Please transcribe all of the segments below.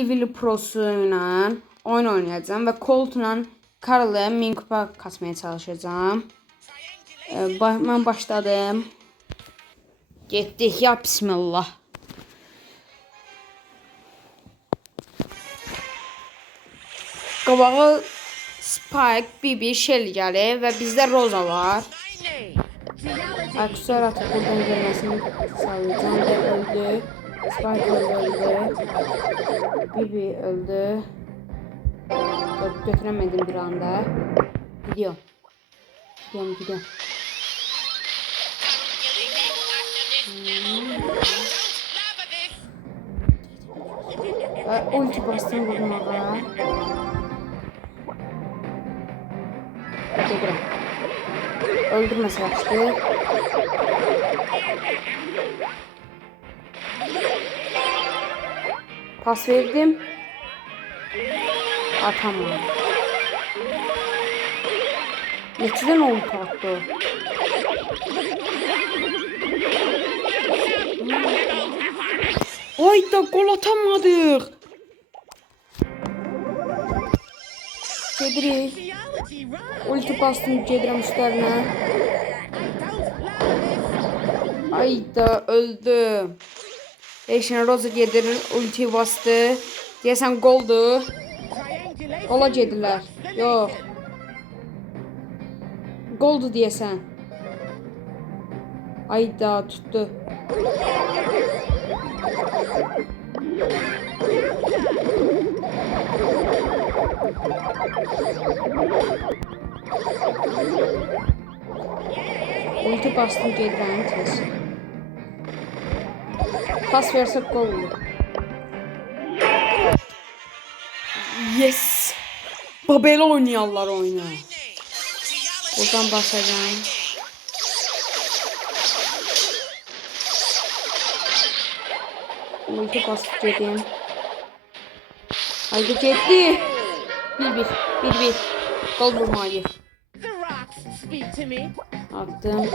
Livili Pro'su ilə oyun oynayacağım və Colt'la Karl'ı 1000 kupa kasmaya çalışacağım. Ben başladım. Getdik ya bismillah. Qabağa Spike, Bibi, Shelly gəlir və bizdə Rosa var. Aksiyar atıb buradan gəlməsini sağlayacağım və öldü. Spike öldü. Bibi öldü. Götüremedim bir anda. Gidiyorum. Ulti bastım vurmağa. Gedirəm. Öldürməsə yaxşıdır. Pas verdim. Atamadım. Neçədən ulti attı? Ayda gol atamadık. Gedirik. Ulti bastım, gedirəm üstlerine. Ayda öldü. Eşine Rosa gedir, ulti bastı. Deyəsən goldu. Gola gedirlər. Yox. Goldu deyəsən. Ayda tuttu. Ulti bastım, gedirəm tez. Pas versək gol olur. Yes. Babel oynayarlar oyunu. Buradan basacağım. Ulti basıp gedim. Haydi getdi. 1-1. Gol vurmayı. Attım.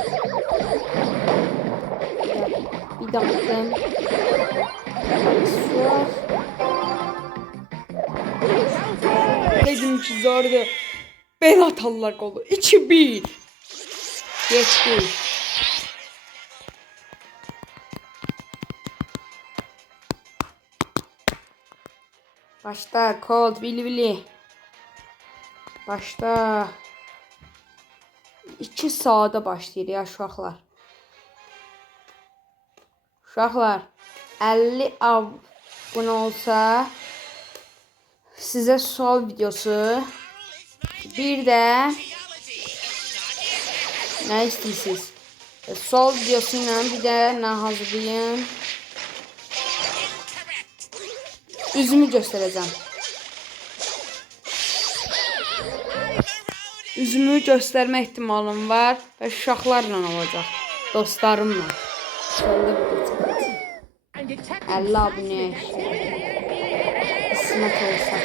Bir de attım. Suar. Dedim ki zordu. Ben atarlar golü. 2-1. Geçti. Başta Colt, Billy. Başta 2 saata başlayır ya uşaqlar. Uşaqlar 50 abunə olsa sizə sual videosu, bir də nə istəyirsiniz? Sual videosu ilə bir də nə hazırlayın? Üzümü göstereceğim. Üzümü gösterme ihtimalım var ve uşaqlarla olacaq. Dostlarımla. Şöyle bir geçelim. 50 abunə. Qismət olsa.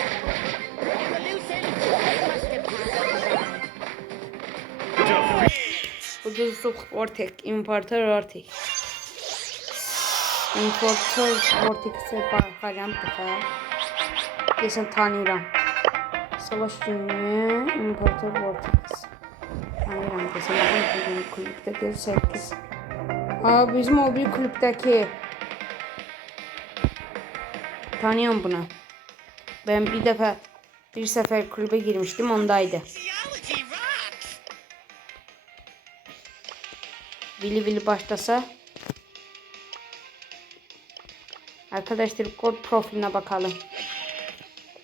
Uduzluq Vortex, İmparator Vortex. İmparator Vortex'e baxacağım bir dəfə. Deyəsən tanıyıram. Savaş günü İmparator Vortex. Tanıyıram desem. Bakın kulüpte 8. Aa, bizim o bir kulüpteki. Tanıyorum bunu. Ben bir sefer kulübe girmiştim, ondaydı. Vili başlasa. Arkadaşlar kod profiline bakalım.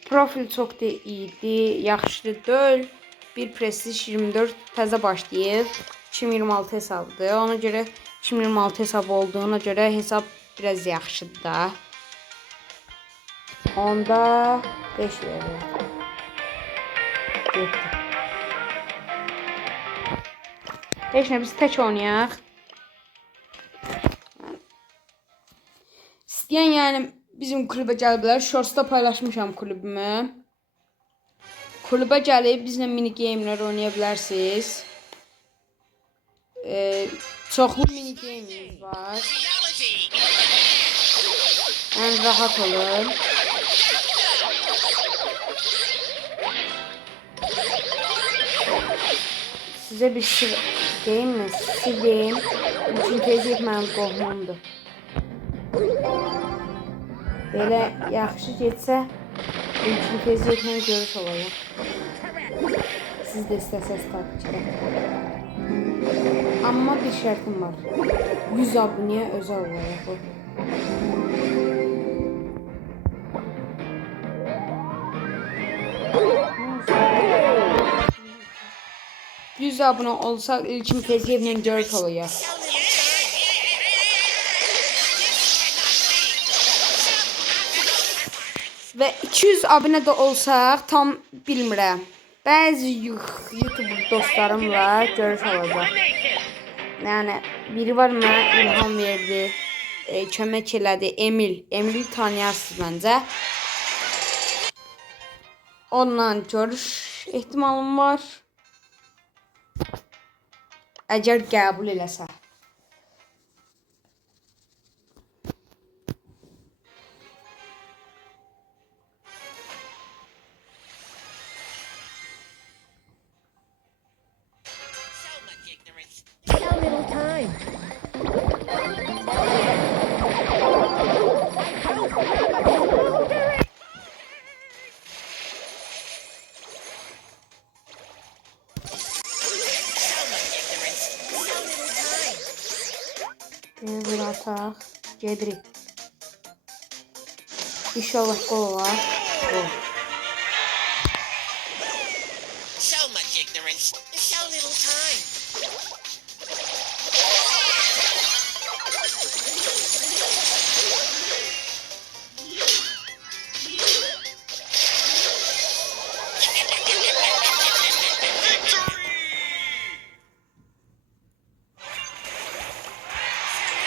Profil çok da iyiydi, yaxşı deyil. Bir Prestige 24 təzə başlayıb. 2026 hesabıdır. Ona göre 2026 hesabı olduğuna göre hesap biraz yaxşıdır da. Onda 5 verir. Heç nə, biz tək oynayaq. İstəyən yəni bizim kulübə gələ bilər. Shorts'da paylaşmışam kulübümü. Kulübə gəlib bizlə mini game'lər oynaya bilərsiniz. Çoxlu mini game'imiz var. Yəni rahat olun. Size bir şey diyeyim mi? Size diyeyim. İlkin Keziyek mənim qohumumdur. Belə yaxşı getsə, İlkin Keziyeklə görüş olacaq. Siz də istəsəz takipçidə. Amma bir şərtim var. 100 abunəyə özel olacaq bu. 100 abone olsak İlkin Keziyev'le görüş olacak. Ve 200 abone de olsaq tam bilmirəm. Bəzi YouTube dostlarımla görüş olacaq. Yani biri var mənə ilham verdi, kömək elədi. Emil tanıyarsınız məncə. Onunla görüş ehtimalım var. Əgər qəbul eləsə. So little time. Bir ataq. Gedirik. İnşallah gol olar. Gol. So much ignorance. So little time.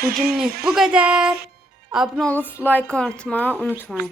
Bugünlük bu kadar. Abone olup like atmayı unutmayın.